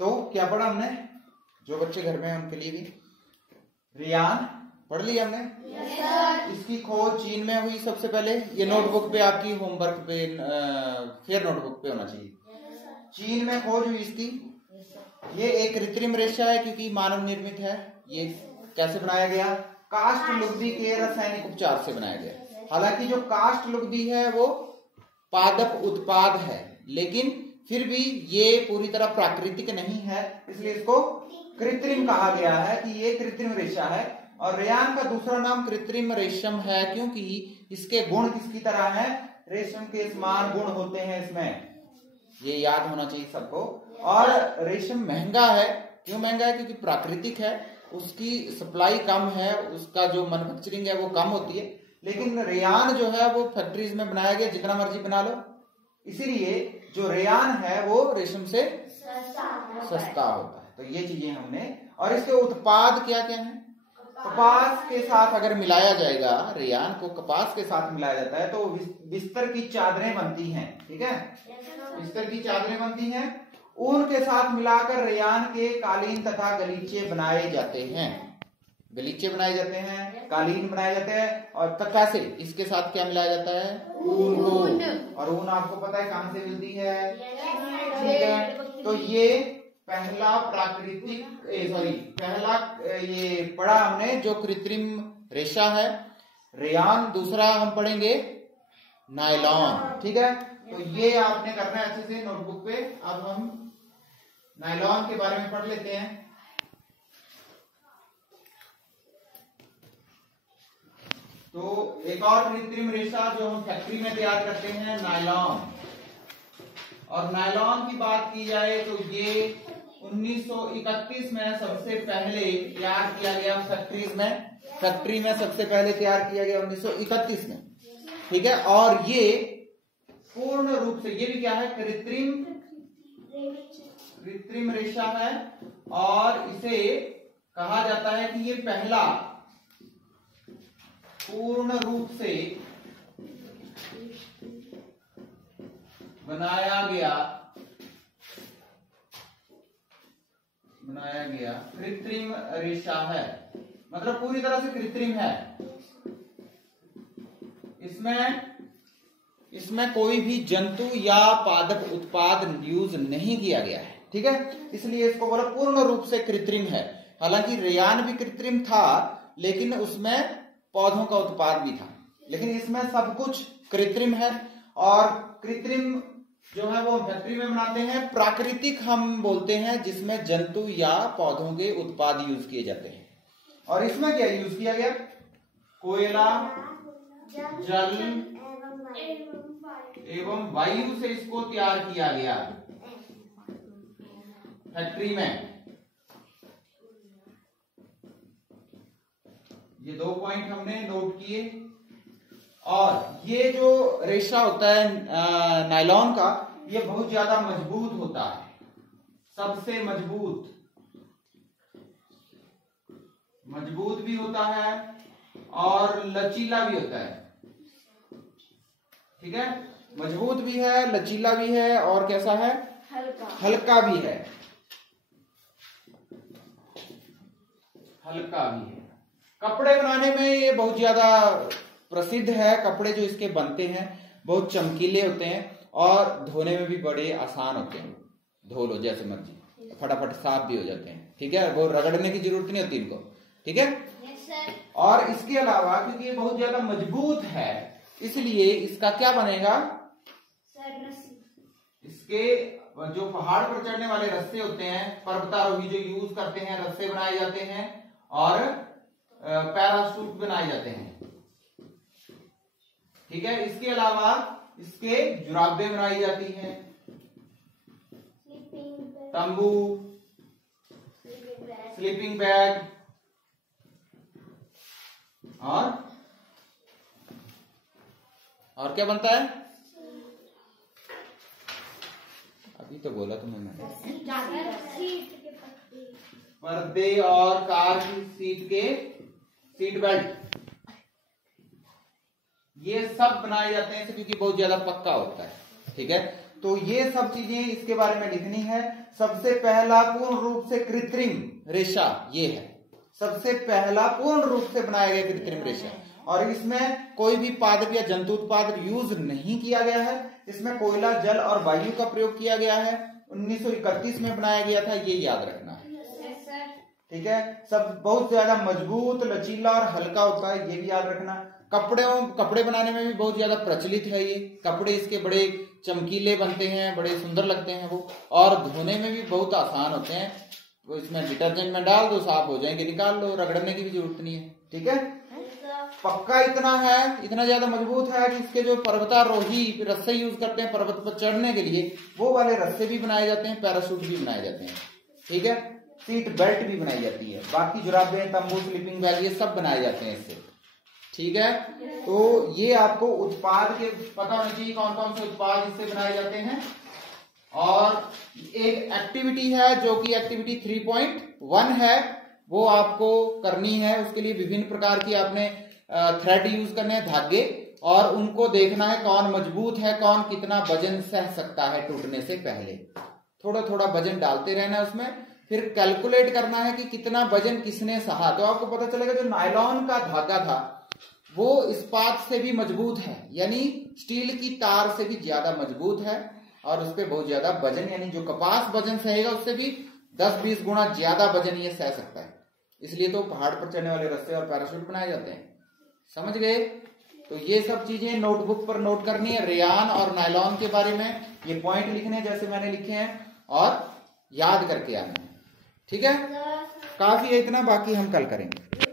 तो क्या पढ़ा हमने, जो बच्चे घर में हैं उनके लिए भी, रेयान पढ़ लिया हमने। इसकी खोज चीन में हुई सबसे पहले। ये नोटबुक पे आपकी होमवर्क पे फिर नोटबुक पे होना चाहिए। चीन में खोज हुई इसकी। ये एक कृत्रिम रेशा है क्योंकि मानव निर्मित है। ये कैसे बनाया गया, काष्ठ लुगदी के रासायनिक उपचार से बनाया गया। हालांकि जो काष्ठ लुगदी है वो पादप उत्पाद है, लेकिन फिर भी ये पूरी तरह प्राकृतिक नहीं है, इसलिए इसको कृत्रिम कहा गया है कि ये कृत्रिम रेशा है। और रेयान का दूसरा नाम कृत्रिम रेशम है क्योंकि इसके गुण किसकी तरह है, रेशम के समान गुण होते हैं इसमें, ये याद होना चाहिए सबको। और रेशम महंगा है, क्यों महंगा है, क्योंकि प्राकृतिक है, उसकी सप्लाई कम है, उसका जो मैन्युफैक्चरिंग है वो कम होती है। लेकिन रेयान जो है वो फैक्ट्रीज में बनाया गया, जितना मर्जी बना लो, इसीलिए जो रेयान है वो रेशम से सस्ता होता है। तो ये चीजें हमने, और इसके उत्पाद क्या क्या हैं, कपास के साथ अगर मिलाया जाएगा, रेयान को कपास के साथ मिलाया जाता है तो बिस्तर की चादरें बनती हैं, ठीक है, बिस्तर की चादरें बनती हैं। ऊन के साथ मिलाकर रेयान के कालीन तथा गलीचे बनाए जाते हैं, गलीचे बनाए जाते हैं, कालीन बनाए जाते हैं। और कैसे, इसके साथ क्या मिलाया जाता है, ऊन को। और ऊन आपको पता है कहां से मिलती है, ठीक है। तो ये पहला प्राकृतिक पहला ये पढ़ा हमने जो कृत्रिम रेशा है, रेयान। दूसरा हम पढ़ेंगे नायलॉन, ठीक है। तो ये आपने करना है अच्छे से नोटबुक पे। अब हम नायलॉन के बारे में पढ़ लेते हैं। तो एक और कृत्रिम रेशा जो हम फैक्ट्री में तैयार करते हैं, नायलॉन। और नायलॉन की बात की जाए तो ये 1931 में सबसे पहले तैयार किया गया फैक्ट्री में सबसे पहले तैयार किया गया 1931 में, ठीक है। और ये पूर्ण रूप से, ये भी क्या है, कृत्रिम रेशा है। और इसे कहा जाता है कि ये पहला पूर्ण रूप से बनाया गया कृत्रिम रेशा है, मतलब पूरी तरह से कृत्रिम है। इसमें कोई भी जंतु या पादप उत्पाद यूज नहीं किया गया है, ठीक है, इसलिए इसको बोला पूर्ण रूप से कृत्रिम है। हालांकि रेयान भी कृत्रिम था, लेकिन उसमें पौधों का उत्पाद भी था, लेकिन इसमें सब कुछ कृत्रिम है। और कृत्रिम जो है वो फैक्ट्री में बनाते हैं, प्राकृतिक हम बोलते हैं जिसमें जंतु या पौधों के उत्पाद यूज किए जाते हैं। और इसमें क्या यूज किया गया, कोयला, जल एवं वायु से इसको तैयार किया गया फैक्ट्री में। ये 2 पॉइंट हमने नोट किए। और ये जो रेशा होता है नायलॉन का, ये बहुत ज्यादा मजबूत होता है, सबसे मजबूत भी होता है और लचीला भी होता है, ठीक है। मजबूत भी है, लचीला भी है, और कैसा है, हल्का भी है, कपड़े बनाने में ये बहुत ज्यादा प्रसिद्ध है। कपड़े जो इसके बनते हैं बहुत चमकीले होते हैं और धोने में भी बड़े आसान होते हैं, धो लो जैसे मर्जी, फटाफट साफ भी हो जाते हैं, ठीक है, वो रगड़ने की जरूरत नहीं होती इनको, ठीक है। और इसके अलावा क्योंकि ये बहुत ज्यादा मजबूत है, इसलिए इसका क्या बनेगा, इसके जो पहाड़ पर चढ़ने वाले रस्से होते हैं, पर्वतारोही जो यूज करते हैं, रस्से बनाए जाते हैं और पैराशूट बनाए जाते हैं, ठीक है। इसके अलावा इसके जुराबें बनाई जाती हैं, तंबू, स्लीपिंग बैग, और क्या बनता है, अभी तो बोला मैंने, पर्दे और कार की सीट बेल्ट, ये सब बनाए जाते हैं क्योंकि बहुत ज्यादा पक्का होता है, ठीक है। तो ये सब चीजें इसके बारे में लिखनी है। सबसे पहला पूर्ण रूप से कृत्रिम रेशा ये है, सबसे पहला पूर्ण रूप से बनाया गया कृत्रिम रेशा। और इसमें कोई भी पादप या जंतु उत्पाद यूज नहीं किया गया है। इसमें कोयला, जल और वायु का प्रयोग किया गया है। 1931 में बनाया गया था, ये याद रखना है। ठीक है, सब बहुत ज्यादा मजबूत, लचीला और हल्का होता है, ये भी याद रखना। कपड़े बनाने में भी बहुत ज्यादा प्रचलित है ये। कपड़े इसके बड़े चमकीले बनते हैं, बड़े सुंदर लगते हैं वो, और धोने में भी बहुत आसान होते हैं। तो इसमें डिटर्जेंट में डाल दो, साफ हो जाएंगे, निकाल लो, रगड़ने की भी जरूरत नहीं है। ठीक है, पक्का इतना है, इतना ज्यादा मजबूत है कि इसके जो पर्वतारोही रस्से यूज करते हैं पर्वत पर चढ़ने के लिए, वो वाले रस्से भी बनाए जाते हैं, पैराशूट भी बनाए जाते हैं। ठीक है, सीट बेल्ट भी बनाई जाती है, बाकी जुराबें, तंबू, स्लीपिंग बैग, ये सब बनाए जाते हैं इससे। ठीक है, तो ये आपको उत्पाद के पता होना चाहिए कौन कौन से उत्पाद इससे बनाए जाते हैं। और एक एक्टिविटी है जो कि एक्टिविटी 3.1 है, वो आपको करनी है। उसके लिए विभिन्न प्रकार की आपने थ्रेड यूज करने हैं, धागे, और उनको देखना है कौन मजबूत है, कौन कितना वजन सह सकता है टूटने से पहले। थोड़ा थोड़ा वजन डालते रहना है उसमें, फिर कैलकुलेट करना है कि कितना वजन किसने सहा। तो आपको पता चलेगा जो नायलॉन का धागा था वो इस्पात से भी मजबूत है, यानी स्टील की तार से भी ज्यादा मजबूत है, और उस पर बहुत ज्यादा वजन, यानी जो कपास वजन सहेगा उससे भी 10-20 गुना ज्यादा वजन ये सह सकता है। इसलिए तो पहाड़ पर चढ़ने वाले रस्से और पैराशूट बनाए जाते हैं। समझ गए? तो ये सब चीजें नोटबुक पर नोट करनी है। रेयान और नायलॉन के बारे में ये पॉइंट लिखने जैसे मैंने लिखे हैं, और याद करके आना है। ठीक है, काफी है इतना, बाकी हम कल करेंगे।